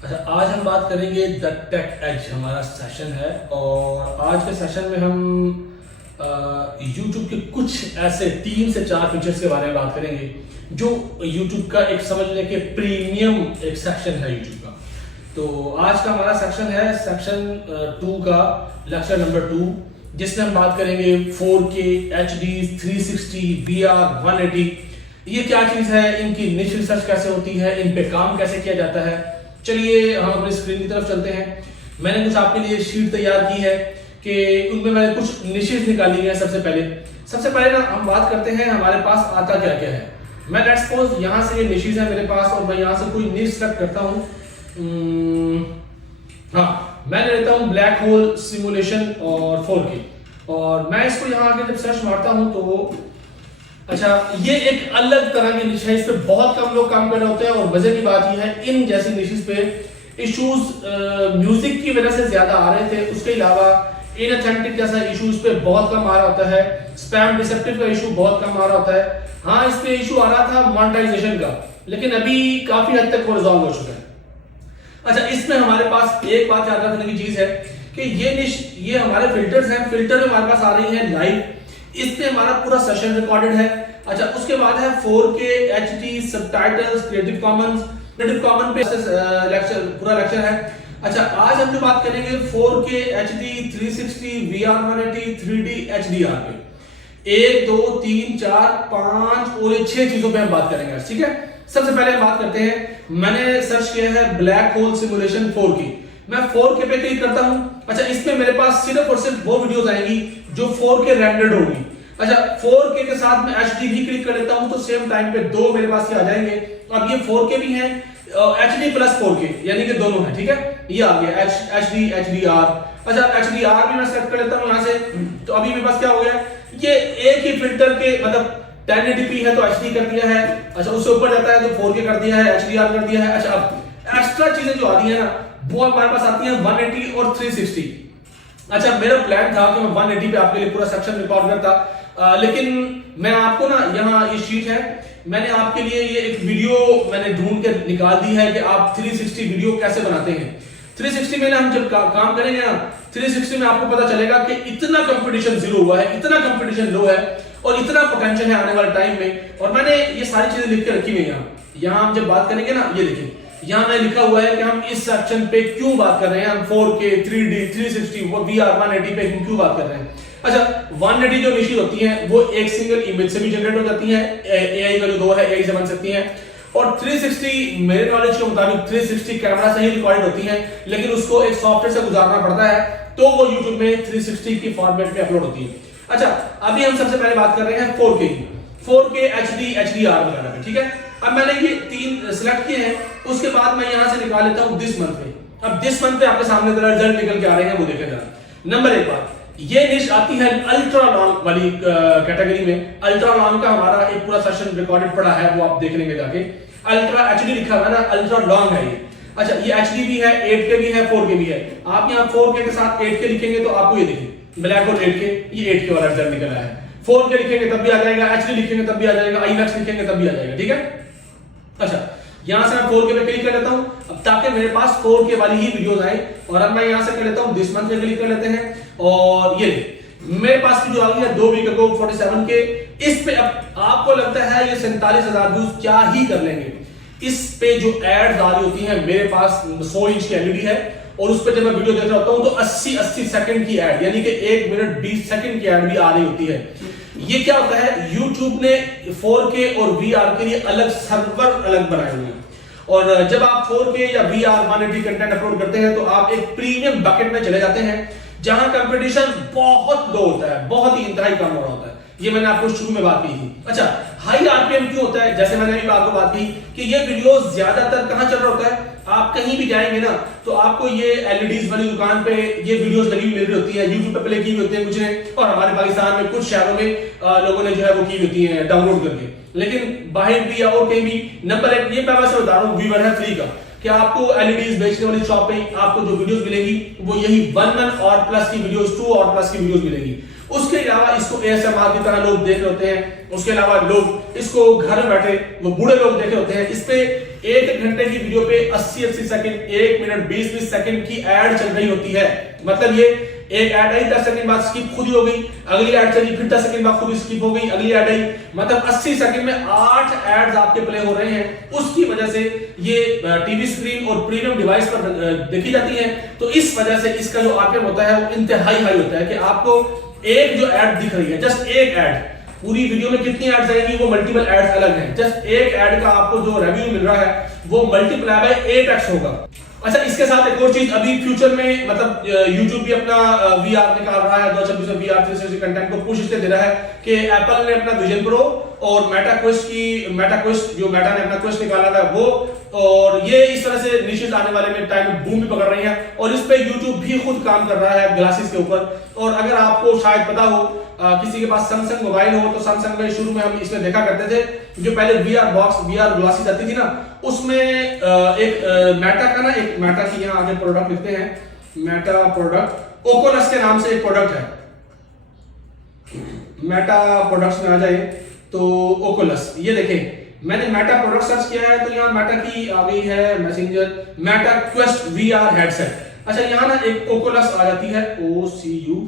अच्छा, आज हम बात करेंगे द टेक एज हमारा सेशन है। और आज के सेशन में हम YouTube के कुछ ऐसे 3 से 4 फीचर्स के बारे में बात करेंगे जो YouTube का एक समझ लें कि प्रीमियम एक सेक्शन है YouTube का। तो आज का हमारा सेक्शन है सेक्शन 2 का लेक्चर नंबर 2, जिसमें हम बात करेंगे 4K HD 360 VR 180। ये क्या चीज़ है, इनकी निश रिसर्च कैसे होती है, इन पे काम कैसे किया जाता है। चलिए हम अपनी स्क्रीन की तरफ चलते हैं। मैंने कुछ आपके लिए शीट तैयार की है कि उनमें मैंने कुछ निशेस निकाली है। सबसे पहले ना हम बात करते हैं हमारे पास आता क्या क्या है। मैं लेट्स सपोज यहाँ से ये निशेस है मेरे पास और मैं यहाँ से कोई निश सेलेक्ट करता हूँ। हाँ, मैं लेता हूँ ब्लैक होल सिमुलेशन और 4K, और मैं इसको यहाँ आके जब सर्च मारता हूँ तो अच्छा, ये एक अलग तरह की निश है। इस पे बहुत कम लोग काम कर रहे होते हैं और मजे की बात यह है इन जैसी निशेस पे इश्यूज म्यूजिक की वजह से ज्यादा आ रहे थे। उसके अलावा इनऑथेंटिक जैसा इशू इस पे बहुत कम आ रहा होता है। स्पैम डिसेप्टिव का इशू बहुत कम आ रहा होता है। हाँ, इस पे इशू आ रहा था मोनेटाइजेशन का, लेकिन अभी काफी हद तक वो रिजॉल्व हो चुका है। अच्छा, इसमें हमारे पास एक बात याद रखने की चीज है कि ये निश, ये हमारे फिल्टर्स हैं। फिल्टर में हमारे पास आ रही है लाइव, इसमें हमारा पूरा सेशन रिकॉर्डेड है। अच्छा, उसके बाद है 4K HD subtitles, creative Commons पे लेक्चर, पूरा लेक्चर है। अच्छा, आज हम जो बात करेंगे 4K HD 360 VR 180 3D HDR पे 1 2 3 4 5 और 6 चीजों पे हम बात करेंगे, ठीक है। सबसे पहले हम बात करते हैं, मैंने सर्च किया है ब्लैक होल सिमुलेशन 4K। मैं 4K पे क्लिक करता हूं। अच्छा, इसमें मेरे पास सिर्फ और सिर्फ वो वीडियोस आएंगी जो 4K रेंडर्ड होगी। अच्छा, 4K के साथ में HD भी क्लिक कर लेता हूं तो सेम टाइम पे दो मेरे पास ये आ जाएंगे। अब ये 4K भी है, HD प्लस 4K यानी कि दोनों है, ठीक है। ये आ गया HD HDR। अच्छा, HDR भी मैं सेलेक्ट कर लेता हूं यहां से, तो अभी मेरे पास क्या हो गया, ये एक ही फिल्टर के मतलब 1080p है तो HD कर दिया है। अच्छा, उससे ऊपर जाता है तो 4K कर दिया है, HDR कर दिया है। अच्छा, अब एक्स्ट्रा चीजें जो आ रही है ना वो हमारे पास आती है 180 और 360। अच्छा, मेरा प्लान था कि मैं 180 पे आपके लिए पूरा सेक्शन रिकॉर्ड करता, लेकिन मैं आपको ना यहाँ ये शीट है, मैंने आपके लिए ये एक वीडियो मैंने ढूंढ के निकाल दी है कि आप 360 वीडियो कैसे बनाते हैं। 360 में ना हम जब काम करेंगे ना, 360 में आपको पता चलेगा कि इतना कंपटीशन जीरो हुआ है, इतना कंपटीशन लो है और इतना पोटेंशियल है आने वाले टाइम में। और मैंने ये सारी चीजें लिख के रखी हुई है यहाँ हम जब बात करेंगे ना, ये देखिए यहाँ मैं लिखा हुआ है कि हम इस सेक्शन पे क्यों बात कर रहे हैं, हम 4K 3D 360 VR 180 पे क्यों बात कर रहे हैं। अच्छा, 180 जो निशेस होती हैं वो एक सिंगल इमेज से भी जनरेट हो जाती हैं, AI का जो दौर है AI से बन सकती हैं। और 360 मेरे नॉलेज के मुताबिक 360 कैमरा से ही रिकॉर्ड होती हैं, लेकिन उसको एक सॉफ्टवेयर से गुजारना पड़ता है तो वो YouTube में 360 की फॉर्मेट में अपलोड होती है। अच्छा, अभी हम सबसे पहले बात कर रहे हैं 4K की, 4K HD HDR वगैरह पे, ठीक है। अब मैंने ये 3 सिलेक्ट किए हैं, उसके बाद मैं यहां से निकाल लेता हूं दिस मंथ पे। अब दिस मंथ पे आपके सामने जरा रिजल्ट निकल के आ रहे हैं, वो देखें जरा। नंबर 1 बात, ये निश आती है अल्ट्रा लॉन्ग वाली कैटेगरी में। अल्ट्रा लॉन्ग का हमारा एक पूरा सेशन रिकॉर्डेड पड़ा है, वो आप देख लेंगे जाके। अल्ट्रा HD लिखा हुआ है ना, अल्ट्रा लॉन्ग है ये। अच्छा, ये HD भी है, 8K भी है, 4K भी है। आप यहाँ 4K के साथ 8K लिखेंगे तो आपको ये देखिए ब्लैक होल 8K, ये 8K वाला रिजल्ट निकल रहा है। 4K लिखेंगे तब भी आ जाएगा, HD लिखेंगे तब भी आ जाएगा, IMAX लिखेंगे तब भी आ जाएगा, ठीक है। अच्छा, यहां से मैं 4K पे क्लिक कर लेता हूं अब, ताकि मेरे पास 4K वाली ही वीडियोस आए। और अब मैं यहां से कर लेता हूं दिस मंथ पे क्लिक कर लेते हैं और ये मेरे पास वीडियो आ गई है 2 वीक अगो 47K। इस पे अब आपको लगता है ये 47,000 व्यूज क्या ही कर लेंगे। इस पे जो एड्स आ रही होती हैं, मेरे पास 100 इंच की LED है और उस पे जब मैं वीडियो देख रहा होता हूं तो 80 सेकंड की एड यानी कि 1 मिनट 20 सेकंड की एड भी आ रही होती है। ये क्या होता है, YouTube ने 4K और VR के लिए अलग सर्वर अलग बनाए हुए हैं। और जब आप 4K या VR 180 कंटेंट अपलोड करते हैं तो आप एक प्रीमियम बकेट में चले जाते हैं जहां कंपटीशन बहुत लो होता है, बहुत ही इंतहाई कम हो रहा होता है। ये मैंने आपको शुरू में बात की थी। अच्छा, हाई RPM क्यों होता है, जैसे मैंने अभी आपको बात की कि ये वीडियो ज्यादातर कहां चल रहा होता है, आप कहीं भी जाएंगे ना तो आपको ये LEDs वाली दुकान पे ये वीडियोस लगी हुई मिल रही होती है, YouTube पे प्ले की हुई होती है कुछ ने, और हमारे पाकिस्तान में कुछ शहरों में लोगों ने जो है वो की होती है डाउनलोड करके। लेकिन बाहर भी या और कहीं भी, नंबर 1 ये मैं बता रहा हूँ व्यूअर है फ्री का, कि आपको LEDs बेचने वाली शॉप पे आपको जो वीडियोस मिलेगी वो यही 1 और प्लस की वीडियोस, 2 और प्लस की वीडियोस मिलेगी। उसके अलावा इसको ASMR की तरह लोग देख रहे होते हैं। उसके अलावा लोग इसको घर में बैठे वो बूढ़े लोग देख रहे होते हैं। इस पे एक घंटे की वीडियो पे 80-80 सेकंड, 1 मिनट 20-20 सेकंड की एड चल रही होती है। मतलब ये एक ऐड आई 10 सेकंड बाद स्किप खुद ही हो गई, अगली ऐड चली फिर 10 सेकंड बाद खुद ही स्किप हो गई, अगली ऐड आई, मतलब 80 सेकंड में 8 एड्स आपके प्ले हो रहे हैं। उसकी वजह से ये टीवी स्क्रीन और प्रीमियम डिवाइस पर देखी जाती है। तो इस वजह से इसका जो आरपीएम होता है वो इंतहाई हाई होता है कि आपको एक जो ऐड दिख रही है, जस्ट एक ऐड, पूरी वीडियो में कितनी एड्स आएंगी वो मल्टीपल एड्स अलग हैं, जस्ट एक ऐड का आपको जो रेवेन्यू मिल रहा है वो मल्टीप्लाई बाय 8x होगा। अच्छा, इसके साथ एक और चीज, अभी फ्यूचर में मतलब YouTube भी अपना VR निकाल रहा है, 2026 में VR 360 कंटेंट को पुश इसलिए दे रहा है कि एप्पल ने अपना विजन प्रो और मेटा क्वेस्ट जो मेटा ने अपना क्वेस्ट निकाला था वो, और ये इस तरह से निश्चित आने वाले में टाइम में बूम भी पकड़ रही है, और इस पे YouTube भी खुद काम कर रहा है ग्लासेस के ऊपर। और अगर आपको शायद पता हो किसी के पास सैमसंग मोबाइल हो तो सैमसंग में शुरू में हम इसमें देखा करते थे, जो पहले VR बॉक्स VR ग्लासेस आती थी ना, उसमें एक मेटा का ना, एक मेटा की यहाँ आगे प्रोडक्ट लिखते हैं, मेटा प्रोडक्ट ओकुलस के नाम से एक प्रोडक्ट है, मेटा प्रोडक्ट्स में आ जाए तो ओकुलस, ये देखें मैंने मेटा प्रोडक्ट सर्च किया है तो यहाँ मेटा की आ गई है messenger Meta quest VR headset. अच्छा, यहाँ ना एक ओकुलस आ जाती है, OCU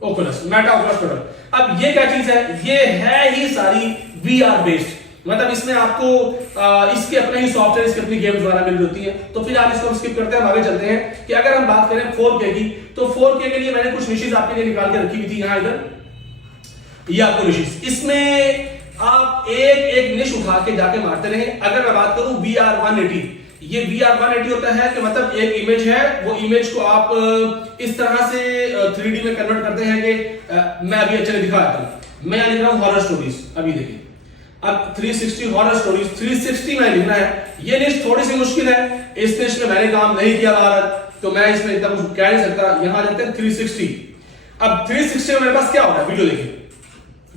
Oculus, Meta Oculus product. अब ये क्या चीज है, ये है ही सारी VR बेस्ड, मतलब इसमें आपको इसके अपने ही सॉफ्टवेयर, इसके अपनी गेम्स द्वारा मिल होती है। तो फिर आप इसको स्किप करते हैं, आगे चलते हैं कि अगर हम बात करें 4K की, तो 4K के लिए मैंने कुछ निशेष आपके लिए निकाल के रखी हुई थी यहाँ, इधर ये आपको निशेष, इसमें आप एक एक निश उठा के जाके मारते रहे। अगर मैं बात करूं VR 180, ये VR 180 होता है कि मतलब एक इमेज है, वो इमेज को आप इस तरह से 3D में कन्वर्ट करते हैं कि मैं अभी अच्छे दिखा देता हूं, मैं यहाँ लिख रहा हूं हॉरर स्टोरीज, अभी देखिए अब 360 हॉरर स्टोरीज 360 में लिखना है। ये निश थोड़ी सी मुश्किल है, इस निश में मैंने काम नहीं किया भारत, तो मैं इसमें इतना कुछ कह नहीं सकता। यहां जाते हैं 360, अब 360 में मेरे पास क्या होगा, वीडियो देखिए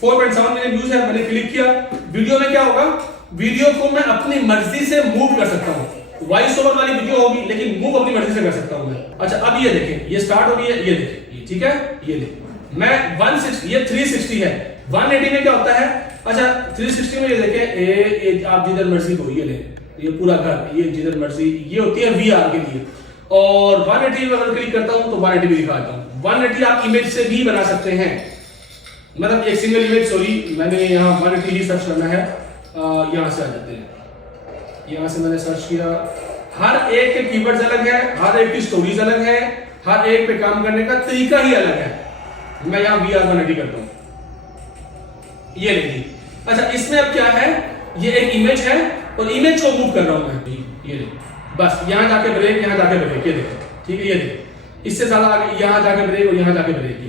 4.7 मिलियन व्यूज है, मैंने क्लिक किया, वीडियो में क्या होगा, वीडियो को मैं अपनी मर्जी से मूव कर सकता हूं, वॉइस ओवर वाली वीडियो होगी लेकिन मूव अपनी मर्जी से कर सकता हूं मैं। अच्छा, अब ये देखें, ये स्टार्ट हो गई है, ये देखें, ठीक है, ये देखें मैं 160, ये 360 है, 180 में क्या होता है। अच्छा, 360 में ये देखें, आप जिधर मर्जी को ये ले, ये पूरा घर, ये जिधर मर्जी, ये होती है VR के लिए। और 180 में अगर क्लिक करता हूं तो 180 भी दिखाता हूं। 180 आप इमेज से भी बना सकते हैं, मतलब एक सिंगल इमेज, सॉरी मैंने यहाँ 180 ही सर्च करना है, यहां से आ जाते हैं, यहां से मैंने सर्च किया, हर एक के कीवर्ड्स अलग है, हर एक की स्टोरीज अलग है, हर एक पे काम करने का तरीका ही अलग है। मैं यहां VR 180 करता हूं, ये नहीं। अच्छा, इसमें अब क्या है, ये एक इमेज है और इमेज को मूव कर रहा हूं मैं, ये बस यहां जाके ब्रेक, यहां जाके ब्रेक, ये देखो, ठीक है, ये देखो, इससे ज्यादा आगे यहां जाके ब्रेक और यहां जाके ब्रेक, ये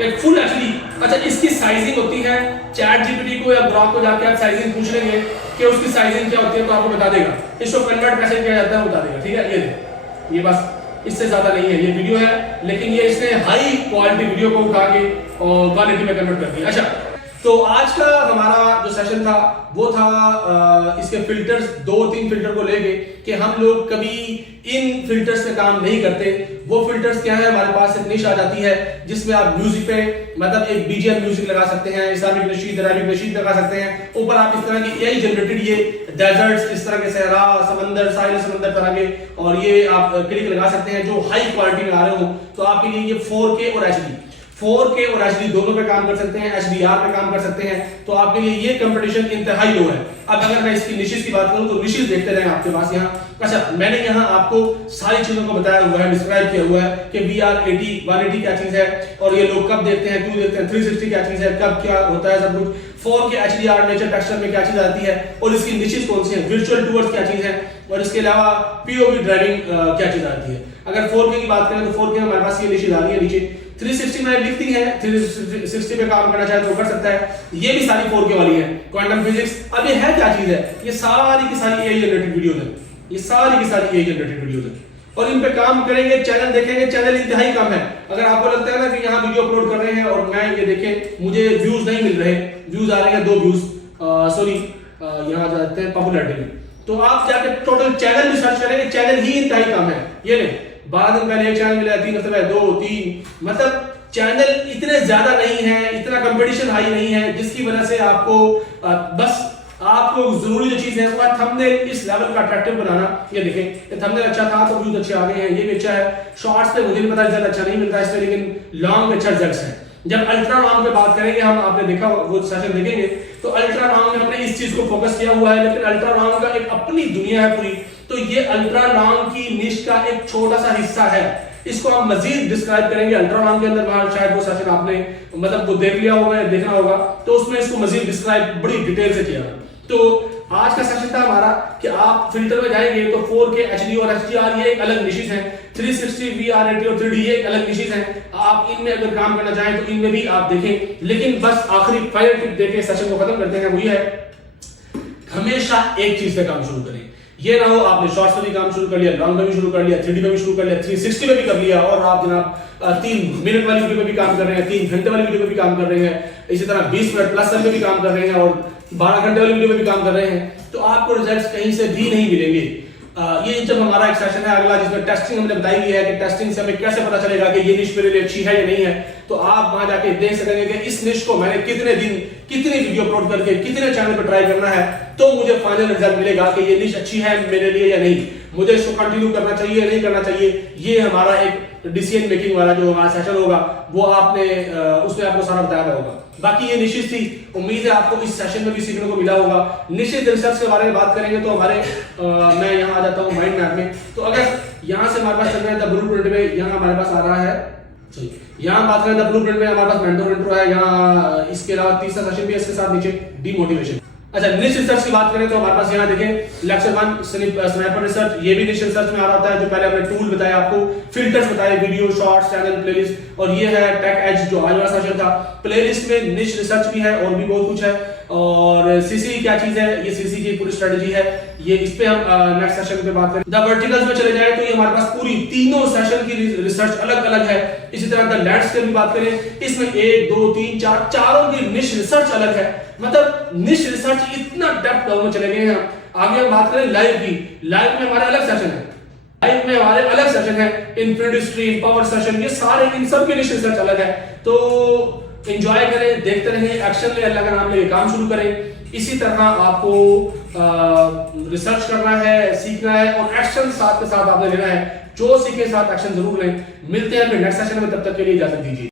एक फुल एचडी। अच्छा, इसकी साइजिंग होती है, चैट जीपीटी को या ग्रॉक को जाके आप साइजिंग पूछ लेंगे कि उसकी साइजिंग क्या होती है तो आपको बता देगा, इसको कन्वर्ट कैसे किया जाता है बता देगा, ठीक है। ये बस इससे ज्यादा नहीं है, ये वीडियो है लेकिन ये इसने हाई क्वालिटी वीडियो को उठा के और 180 में कन्वर्ट कर दिया। अच्छा, तो आज का हमारा जो सेशन था वो था इसके फिल्टर्स, 2-3 फिल्टर को लेके कि हम लोग कभी इन फिल्टर्स पे काम नहीं करते। वो फिल्टर्स क्या है, हमारे पास एक निश आ जाती है जिसमें आप म्यूजिक पे मतलब एक BGM म्यूजिक लगा सकते हैं, इस्लामिक नशीद, अरबिक नशीद लगा सकते हैं, ऊपर आप इस तरह की AI जनरेटेड ये डेजर्ट्स, इस तरह के सहरा, समंदर, साहिल समंदर तरह के, और ये आप क्लिक लगा सकते हैं जो हाई क्वालिटी में आ रहे हो, तो आपके लिए ये 4K और HD, 4K और HD दोनों पे काम कर सकते हैं, HDR पे काम कर सकते हैं, तो आपके लिए ये कंपटीशन इंतहाई लो है। अब अगर मैं इसकी निशेष की बात करूं तो निशेष देखते रहें आपके पास यहाँ। अच्छा, मैंने यहाँ आपको सारी चीजों को बताया हुआ है, डिस्क्राइब किया हुआ है कि VR 180 क्या चीज है और ये लोग कब देखते हैं, क्यों देखते हैं, 360 क्या चीज है, कब क्या होता है, सब कुछ 4K HDR नेचर टेक्सचर में क्या चीज आती है और इसकी निशेष कौन सी है, वर्चुअल टूर्स क्या चीज है, और इसके अलावा POV ड्राइविंग क्या चीज आती है। अगर 4K की बात करें तो 4K में हमारे पास ये निशेष आ रही है नीचे, 360 में लिखती है, 360 पे काम करना चाहे तो कर सकता है, ये भी सारी 4K वाली है। क्वांटम फिजिक्स, अब ये है क्या चीज है, ये सारी की सारी AI जनरेटेड वीडियोस है, ये सारी की सारी AI जनरेटेड वीडियोस है, और इन पे काम करेंगे, चैनल देखेंगे, चैनल इंतहाई कम है। अगर आपको लगता है ना कि यहाँ वीडियो अपलोड कर रहे हैं और मैं ये देखें मुझे व्यूज नहीं मिल रहे, व्यूज आ रहे हैं 2 व्यूज, सॉरी यहाँ जाते हैं पॉपुलैरिटी में, तो आप जाके टोटल चैनल भी सर्च करेंगे, चैनल ही इंतहाई कम है। ये नहीं 12 दिन पहले एक चैनल मिला, 3 हफ्ते पहले 2, 3, मतलब चैनल इतने ज्यादा नहीं है, इतना कंपटीशन हाई नहीं है, जिसकी वजह से आपको बस आपको जरूरी जो चीज है वो है थंबनेल इस लेवल का अट्रैक्टिव बनाना। ये देखें, ये थंबनेल अच्छा था तो व्यूज अच्छे आ गए हैं, ये भी अच्छा है। शॉर्ट्स पे मुझे नहीं पता रिजल्ट अच्छा नहीं मिलता इसमें, लेकिन लॉन्ग में अच्छा रिजल्ट है। जब अल्ट्रा लॉन्ग पे बात करेंगे हम, आपने देखा वो सेशन देखेंगे तो अल्ट्रा लॉन्ग में हमने इस चीज को फोकस किया हुआ है, लेकिन अल्ट्रा लॉन्ग का एक अपनी दुनिया है पूरी। तो ये अल्ट्रा लॉन्ग की निश का एक छोटा सा हिस्सा है, इसको हम मजीद डिस्क्राइब करेंगे अल्ट्रा लॉन्ग के अंदर। वहां शायद वो सेशन आपने मतलब वो देख लिया होगा, देखना होगा, तो उसमें इसको मजीद डिस्क्राइब बड़ी डिटेल से किया। तो आज का सेशन था हमारा कि आप फिल्टर में जाएंगे तो 4K HD और HDR ये एक अलग निशिस है, 360 VR80 और 3D ये एक अलग निशिस है। आप इनमें अगर काम करना चाहें तो इनमें भी आप देखें, लेकिन बस आखिरी फाइनल टिप देके सेशन को खत्म करते हैं। वो ये है, हमेशा एक चीज से काम शुरू करें। ये ना हो आपने शॉर्ट्स में भी काम शुरू कर लिया, लॉन्ग में भी शुरू कर लिया, 3D में भी शुरू कर लिया, 360 में भी कर लिया, और आप जनाब 3 मिनट वाली वीडियो में भी काम कर रहे हैं, 3 घंटे वाली वीडियो में भी काम कर रहे हैं, इसी तरह 20 मिनट प्लस में भी काम कर रहे हैं, और 12 घंटे वाली वीडियो में भी काम कर रहे हैं, तो आपको रिजल्ट्स कहीं से भी नहीं मिलेंगे। ये जब हमारा एक सेशन है अगला जिसमें टेस्टिंग हमने बताई हुई है कि टेस्टिंग से हमें कैसे पता चलेगा कि ये निश मेरे लिए अच्छी है या नहीं है, तो आप वहां जाके देख सकेंगे कि इस निश को मैंने कितने दिन कितनी वीडियो अपलोड करके कितने चैनल पर ट्राई करना है, तो मुझे फाइनल रिजल्ट मिलेगा कि ये निश अच्छी है मेरे लिए या नहीं, मुझे इसको कंटिन्यू करना चाहिए या नहीं करना चाहिए। ये हमारा एक डिसीजन मेकिंग वाला जो हमारा सेशन होगा वो आपने उसमें आपको सारा बताया होगा। बाकी ये निशित थी, उम्मीद है आपको इस सेशन में भी सीखने को मिला होगा। निशित रिसर्च के बारे में बात करेंगे तो हमारे मैं यहाँ आ जाता हूँ माइंड मैप में। तो अगर यहाँ से हमारे पास चल रहा है द ब्लूप्रिंट में, यहाँ हमारे पास आ रहा है, यहाँ बात करें द ब्लूप्रिंट में हमारे पास मेंटोर इंट्रो है, यहाँ इसके अलावा तीसरा सेशन भी है इसके साथ नीचे डीमोटिवेशन। अच्छा, निश रिसर्च की बात करें तो हमारे पास यहाँ देखें लेक्चर 1 स्नाइपर रिसर्च, ये भी निश रिसर्च में आ रहा होता है। जो पहले हमने टूल बताया आपको, फिल्टर्स बताए, वीडियो, शॉर्ट्स, चैनल, प्लेलिस्ट, और ये है टेक एज जो आज वाला सेशन था। प्लेलिस्ट में निश रिसर्च भी है और भी बहुत कुछ है। और सीसी क्या चीज है, ये सीसी की पूरी स्ट्रेटजी है, ये इस पे हम नेक्स्ट सेशन पे बात करें। द वर्टिकल्स में चले जाए तो ये हमारे पास पूरी तीनों सेशन की रिसर्च अलग अलग है। इसी तरह द लैंडस्केप की बात करें, इसमें 1 2 3 4 चारों की निश रिसर्च अलग है। मतलब निश रिसर्च इतना डेप्थ डाउन में चले गए हैं। आगे हम बात करें लाइव की, लाइव में हमारे अलग सेशन है, लाइव में हमारे अलग सेशन है, इन्फिनिटी स्ट्रीम, पावर सेशन, ये सारे इन सब की निश रिसर्च अलग है। तो एंजॉय करें, देखते रहें, एक्शन ले, अल्लाह का नाम लेके काम शुरू करें। इसी तरह आपको रिसर्च करना है, सीखना है, और एक्शन साथ के साथ आपने लेना है। जो सीखे साथ एक्शन जरूर लें। मिलते हैं फिर नेक्स्ट सेशन में, तब तक के लिए इजाजत दीजिए।